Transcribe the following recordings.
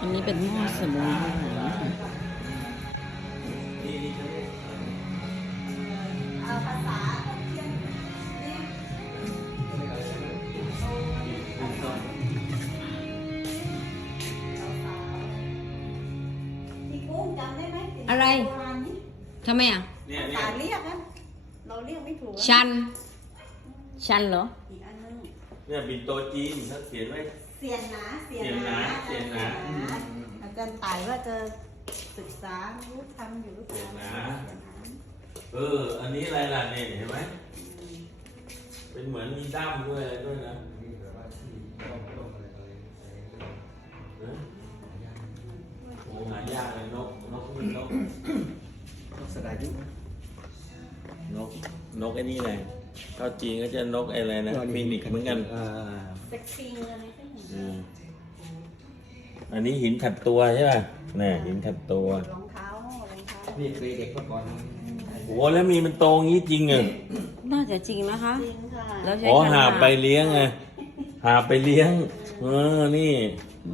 อันนี้เป็นหม้อสมุนไพรอะไรทำไมอ่ะเราเรียะเราเรียกไม่ถูกชันชันเหรอนี่ยบินโตจีนเขาเขียนไหมเสียนนะเสียนนะเสียนนะอาจารย์ตายว่าจะศึกษา รู้ทำอยู่รู้นะเอออันนี้อะไรล่ะเนี่ยเห็นไหม เป็นเหมือนมีด้ามด้วยอะไรด้วยนะโอ้หายากเลยนกนกนกนกสดายุนกนกไอ้นี่เลยเข้าจีนก็จะนกอะไรนะ มีนิกเหมือนกันอันนี้หินขัดตัวใช่ป่ะน่หินขัดตัวรองเท้ารองเท้านี่เคยเด็กก่อนโอ้แล้วมีมันโตงี้จริงเหรอน่าจะจริงนะคะ จริงค่ะอ๋อหาไปเลี้ยงไงหาไปเลี้ยง เออ นี่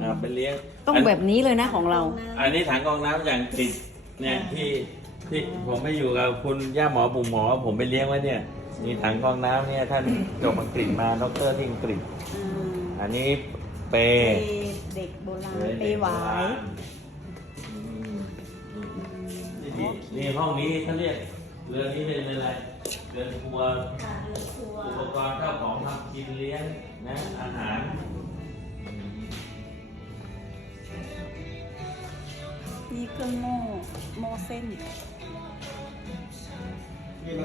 หาไปเลี้ยง ต้องแบบนี้เลยนะของเรา อันนี้ถังกองน้ำอย่างจริงเนี่ยที่ที่ผมไม่อยู่กับคุณย่าหมอปู่หมอ ผมไปเลี้ยงไว้เนี่ยมีถังกรองน้ำเนี่ย ท่านจบอังกฤษมาด็อกเตอร์ที่อังกฤษ อันนี้เป เด็กโบราณ เปหวานนี่ห้องนี้ท่านเรียกเรือนี้เป็นอะไร เรือนครัว อุปกรณ์เครื่องของทำกินเลี้ยงนะอาหารมีเครื่องโม่โม่เส้น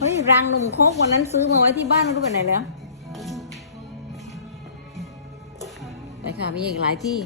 เฮ้ยรังนมโคกวันนั้นซื้อมาไว้ที่บ้านรู้ไปไหนแล้ว ไปค่ะมีอีกหลายที่